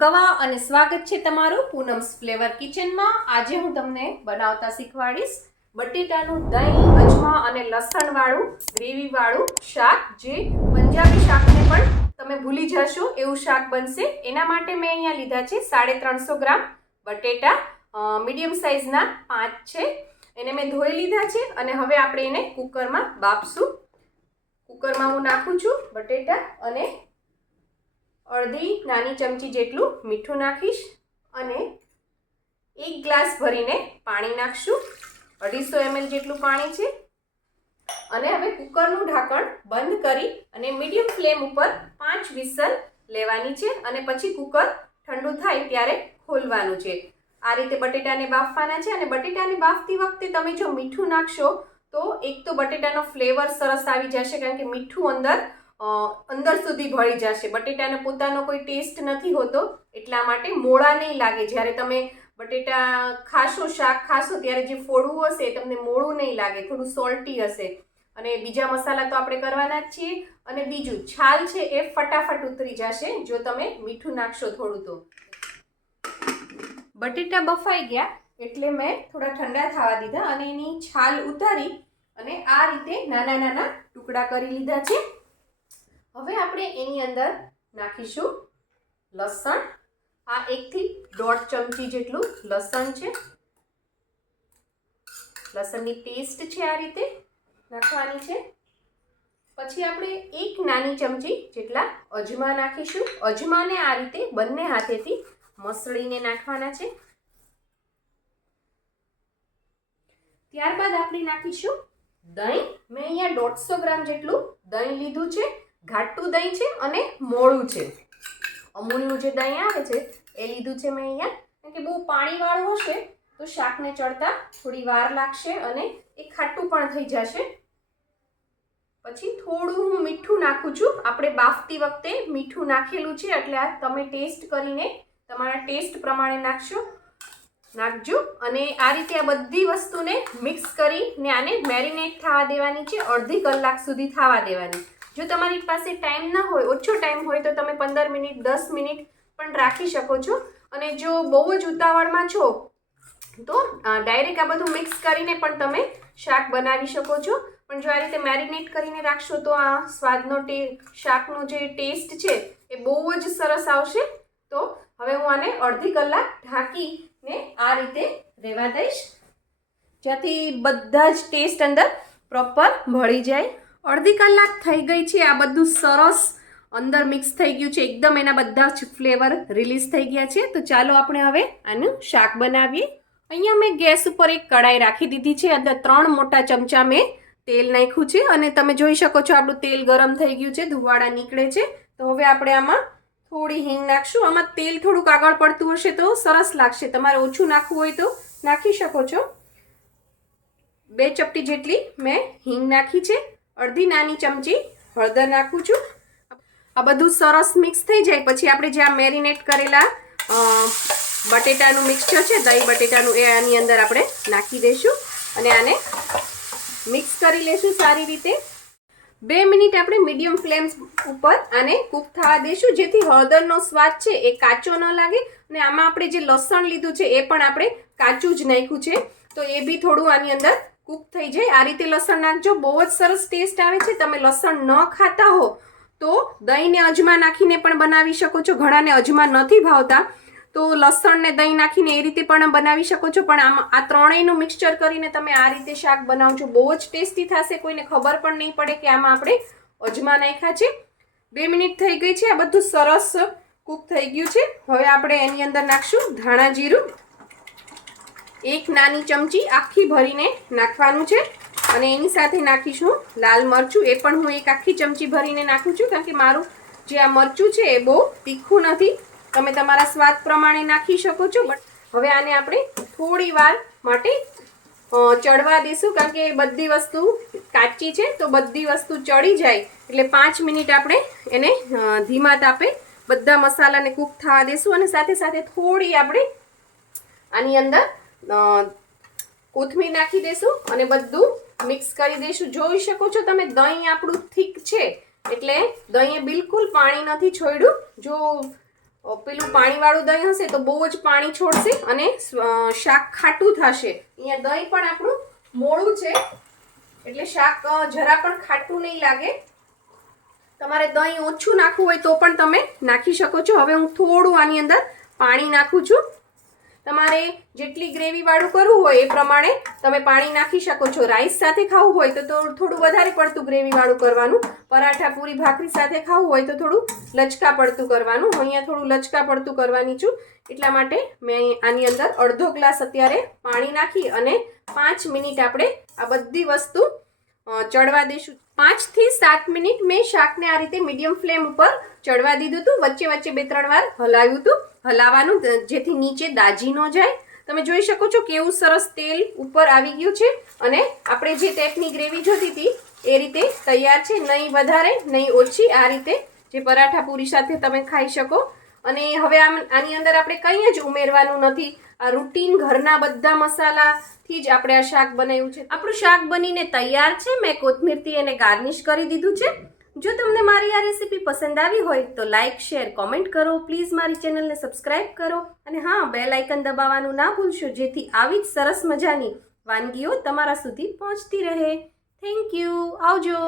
કવા અને સ્વાગત છે તમારું પૂનમ્સ ફ્લેવર કિચનમાં। આજે હું તમને બનાવતા શીખવાડીશ બટેટાનું દહીં અજમા અને લસણ વાળું ગ્રેવી વાળું શાક, જે પંજાબી શાકને પણ તમે ભૂલી જશો એવું શાક બનશે। એના માટે મેં અહીંયા લીધા છે 350 ગ્રામ બટેટા, મીડિયમ સાઇઝના 5 છે। એને મેં ધોઈ લીધા છે અને હવે આપણે એને કુકરમાં બાફશું। કુકરમાં હું નાખું છું બટેટા અને અડધી નાની ચમચી જેટલું મીઠું નાખીશ અને 1 ગ્લાસ ભરીને પાણી નાખશું। 250 ml જેટલું પાણી છે અને હવે કુકરનું ઢાંકણ બંધ કરી અને મીડિયમ ફ્લેમ ઉપર 5 વિસલ લેવાની છે અને પછી કુકર ઠંડુ થાય ત્યારે ખોલવાનું છે। આ રીતે બટેટાને બાફવાના છે અને બટેટાને બાફતી વખતે તમે જો મીઠું નાખશો તો એક તો બટેટાનો ફ્લેવર સરસ આવી જશે, કારણ કે મીઠું અંદર સુધી ભળી જશે। બટેટાનો પોતાનો કોઈ ટેસ્ટ નથી હોતો, એટલા માટે મોળા નહીં લાગે। જ્યારે તમે બટેટા ખાશો, શાક ખાશો ત્યારે જે ફોડવું હશે એ તમને મોળું નહીં લાગે, થોડું સોલ્ટી હશે। અને બીજા મસાલા તો આપણે કરવાના જ છીએ અને બીજું છાલ છે એ ફટાફટ ઉતરી જશે જો તમે મીઠું નાખશો થોડું તો। બટેટા બફાઈ ગયા એટલે મેં થોડા ઠંડા થવા દીધા અને એની છાલ ઉતારી અને આ રીતે નાના નાના ટુકડા કરી લીધા છે। હવે આપણે એની અંદર નાખીશું લસણ। આ 1 થી 1.5 ચમચી જેટલું લસણ છે। લસણની પેસ્ટ છે આ રીતે નાખવાની છે। પછી આપણે 1 નાની ચમચી જેટલા અજમા નાખીશું। અજમાને આ રીતે બંને હાથેથી મસળીને નાખવાના છે। ત્યારબાદ આપણે નાખીશું દહીં। મેં અહીંયા 150 ગ્રામ જેટલું દહીં લીધું છે। ઘાટું દહીં છે અને મોળું છે। અમૂલનું જે દહીં આવે છે એ લીધું છે મેં અહીંયા, કારણ કે બહુ પાણીવાળું હશે તો શાકને ચડતા થોડી વાર લાગશે અને એ ખાટું પણ થઈ જશે। પછી થોડું હું મીઠું નાખું છું। આપણે બાફતી વખતે મીઠું નાખેલું છે એટલે આ તમે ટેસ્ટ કરીને તમારા ટેસ્ટ પ્રમાણે નાખજો। અને આ રીતે આ બધી વસ્તુને મિક્સ કરીને આને મેરિનેટ થવા દેવાની છે, અડધી કલાક સુધી થવા દેવાની। જો તમારી પાસે ટાઈમ ન હોય, ઓછો ટાઈમ હોય તો તમે 15 મિનિટ 10 મિનિટ પણ રાખી શકો છો। અને જો બહુ જ ઉતાવળમાં છો તો ડાયરેક્ટ આ બધું મિક્સ કરીને પણ તમે શાક બનાવી શકો છો। પણ જો આ રીતે મેરિનેટ કરીને રાખશો તો આ સ્વાદનો શાકનો જે ટેસ્ટ છે એ બહુ જ સરસ આવશે। તો હવે હું આને અડધી કલાક ઢાંકીને આ રીતે રહેવા દઈશ, જ્યાંથી બધા જ ટેસ્ટ અંદર પ્રોપર ભળી જાય। અડધી કલાક થઈ ગઈ છે, આ બધું સરસ અંદર મિક્સ થઈ ગયું છે, એકદમ એના બધા જ ફ્લેવર રિલીઝ થઈ ગયા છે। તો ચાલો આપણે હવે આનું શાક બનાવીએ। અહીંયા મેં ગેસ ઉપર એક કડાઈ રાખી દીધી છે, અંદર 3 મોટા ચમચા મેં તેલ નાખ્યું છે અને તમે જોઈ શકો છો આપણું તેલ ગરમ થઈ ગયું છે, ધુવાડા નીકળે છે। તો હવે આપણે આમાં થોડી હિંગ નાખશું। આમાં તેલ થોડુંક આગળ પડતું હશે તો સરસ લાગશે, તમારે ઓછું નાખવું હોય તો નાખી શકો છો। 2 ચપટી જેટલી મેં હિંગ નાખી છે। અડધી નાની ચમચી હળદર નાખું છું। આ બધું સરસ મિક્સ થઈ જાય પછી આપણે જે આ મેરિનેટ કરેલા બટેટાનું મિક્સચર છે, દહીં બટેટાનું, એ આની અંદર આપણે નાખી દઈશું અને આને મિક્સ કરી લેશું સારી રીતે। 2 મિનિટ આપણે મીડિયમ ફ્લેમ ઉપર આને કૂક થવા દઈશું, જેથી હળદરનો સ્વાદ છે એ કાચો ન લાગે। અને આમાં આપણે જે લસણ લીધું છે એ પણ આપણે કાચું જ નાખ્યું છે, તો એ બી થોડું આની અંદર કૂક થઈ જાય। આ રીતે લસણ નાખજો, બહુ જ સરસ ટેસ્ટ આવે છે। તમે લસણ ન ખાતા હો તો દહીંને અજમા નાખીને પણ બનાવી શકો છો। ઘણાને અજમા નથી ભાવતા તો લસણ ને દહીં નાખીને એ રીતે પણ બનાવી શકો છો। પણ આમાં આ ત્રણેયનું મિક્સચર કરીને તમે આ રીતે શાક બનાવજો, બહુ જ ટેસ્ટી થશે, કોઈને ખબર પણ નહીં પડે કે આમાં આપણે અજમા નાખ્યા છે। 2 મિનિટ થઈ ગઈ છે, આ બધું સરસ કૂક થઈ ગયું છે। હવે આપણે એની અંદર નાખશું ધાણા જીરું। 1 નાની ચમચી આખી ભરીને નાખવાનું છે અને એની સાથે નાખીશું લાલ મરચું। એ પણ હું 1 આખી ચમચી ભરીને નાખું છું, કારણ કે મારું જે આ મરચું છે એ બહુ તીખું નથી, તમે તમારા સ્વાદ પ્રમાણે નાખી શકો છો। બટ હવે આને આપણે થોડી વાર માટે ચડવા દઈશું, કારણ કે બધી વસ્તુ કાચી છે તો બધી વસ્તુ ચડી જાય એટલે 5 મિનિટ આપણે એને ધીમા તાપે બધા મસાલાને કૂક થવા દઈશું। અને સાથે સાથે થોડી આપણે આની અંદર કોથમીર નાખી દઈશું અને બધું મિક્સ કરી દઈશું। જોઈ શકો છો તમે દહીં આપણું થીક છે એટલે દહીંએ બિલકુલ પાણી નથી છોડ્યું। જો પેલું પાણીવાળું દહીં હશે તો બહુ જ પાણી છોડશે અને શાક ખાટું થશે. અહીંયા દહીં પણ આપણું મોળું છે એટલે શાક જરા પણ ખાટું નહીં લાગે. તમારે દહીં ઓછું નાખવું હોય તો પણ તમે નાખી શકો છો. હવે હું થોડું આની અંદર પાણી નાખું છું. તમારે જેટલી ગ્રેવીવાળું કરવું હોય એ પ્રમાણે તમે પાણી નાખી શકો છો. રાઈસ સાથે ખાવું હોય તો થોડું વધારે પડતું ગ્રેવીવાળું કરવાનું. પરાઠા પૂરી ભાખરી સાથે ખાવું હોય તો થોડું લચકા પડતું કરવાનું. હું અહીંયા થોડું લચકા પડતું કરવાની છું એટલા માટે મેં આની અંદર અડધો ગ્લાસ અત્યારે પાણી નાખી અને 5 મિનિટ આપણે આ બધી વસ્તુ ચડવા દઈશું. 5 થી 7 મિનિટ મેં શાકને આ રીતે મીડિયમ ફ્લેમ ઉપર ચડવા દીધું હતું. વચ્ચે વચ્ચે 2-3 વાર હલાવ્યું હતું. હલાવવાનું જેથી નીચે દાજી ન જાય. તમે જોઈ શકો છો કેવું સરસ તેલ ઉપર આવી ગયું છે અને આપણે જે ટાઈપની ગ્રેવી જોતી હતી એ રીતે તૈયાર છે. નહીં વધારે નહીં ઓછી, આ રીતે જે પરાઠા પૂરી સાથે તમે ખાઈ શકો. અને હવે આની અંદર આપણે કંઈ જ ઉમેરવાનું નથી. આ રૂટીન ઘરના બધા મસાલાથી જ આપણે આ શાક બનાવ્યું છે. આપણું શાક બનીને તૈયાર છે. મેં કોથમીરથી એને ગાર્નિશ કરી દીધું છે. જો તમને મારી આ રેસીપી પસંદ આવી હોય તો લાઇક, શેર, કોમેન્ટ કરો. પ્લીઝ મારી ચેનલને સબસ્ક્રાઇબ કરો અને હા, બેલ આઇકન દબાવવાનું ના ભૂલશો જેથી આવી જ સરસ મજાની વાનગીઓ તમારા સુધી પહોંચતી રહે. Thank you. આવજો.